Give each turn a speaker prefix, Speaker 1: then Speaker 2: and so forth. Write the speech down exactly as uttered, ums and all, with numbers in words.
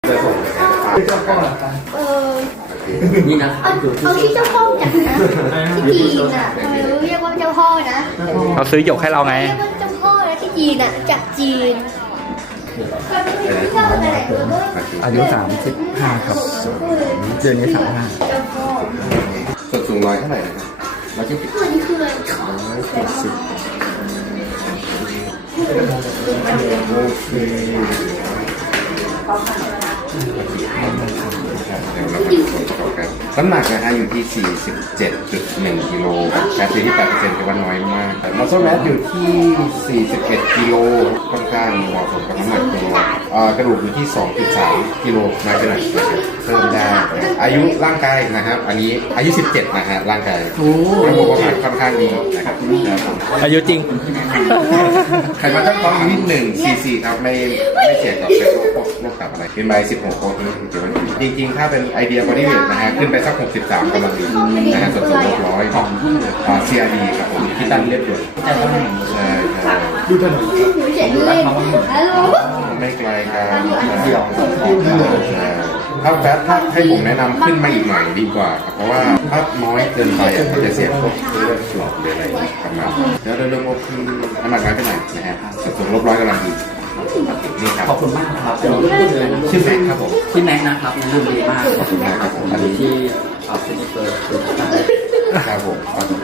Speaker 1: เจ้าพ่อเหรอครับ
Speaker 2: เออ
Speaker 3: นี่นะ
Speaker 2: เอาเอาที่เจ้าพ่อจากนะที่จีนอ่ะทำไมเรียกว่าเจ้าพ่อนะ
Speaker 4: เขาซื้อหยกให้เราไง
Speaker 2: เรียกว่าเจ้าพ่อนะที่จีนอ่ะจากจีนเจ้าอะไร
Speaker 4: อายุสามสิบห้าครับเดือนนี้สามห้า
Speaker 2: เจ้าพ่อ
Speaker 3: ส่วนสูงร้อยเท่าไหร่นะครับร้อยเจ็ดสิบ
Speaker 2: คือนี่คืออะไร
Speaker 3: ร้อยเจ็ดสิบโอเคน้ำหนักนะฮะอยู่ที่ สี่สิบเจ็ดจุดหนึ่ง กิโลแปดสิบที่แปดเปอร์เซ็นต์ถือว่าน้อยมากมัสเซลแมสอยู่ที่ สี่สิบเอ็ด กิโลค่อนข้างเหมาะสมกับน้ำหนักตัวกระดูกอยู่ที่ สองจุดสาม กิโลน้อยไปหน่อยเพิ่มได้อายุร่างกายนะครับอันนี้อายุ สิบเจ็ดนะฮะร่างกายระบบประสาทค่อนข้างดีนะครับ
Speaker 4: อายุจริง
Speaker 3: ไขมันตั้งท้องอยู่ที่หนึ่งซีซีครับไม่ไม่เสี่ยงต่อเป็นโรคโรคตับอะไรเป็นใบสิบหกโปรตีนถือว่าดีจริงๆถ้าเป็นไอเดียบอดี้เวทนะฮะขึ้นไปสักหกสิบสามกำลังดีนะฮะส่วนสูงหกร้อยของซีอาร์ดีครับผมที่ตั้งเรียบด่วนใช่ใช่
Speaker 1: ดูถนน
Speaker 2: หนูเขียนเลยฮัลโหล
Speaker 3: ไม่ไกลครับเดี่ยวถ้าแฟตถ้าให้ผมแนะนำขึ้นมาอีกหน่อยดีกว่าครับเพราะว่าถ้าน้อยเกินไปอ่ะมันจะเสี่ยงพวกเลือดหลอดหรืออะไรประมาณแล้วเรื่องพวกคือน้ำหนักน้อยไปหน่อยนะฮะส่วนสูงลบร้อยกำลังดีนี่ครับ
Speaker 5: ขอบคุณมากครับเดี๋ยวเราพูดเลยนะ
Speaker 3: ชื่อแม็กครับผม
Speaker 5: ที่แม็กนะครับแนะนำดีมาก
Speaker 3: ขอบคุณมากครับผม
Speaker 5: อันนี้ที่เอาเป็นเปิด
Speaker 3: ครับผมขอบคุณ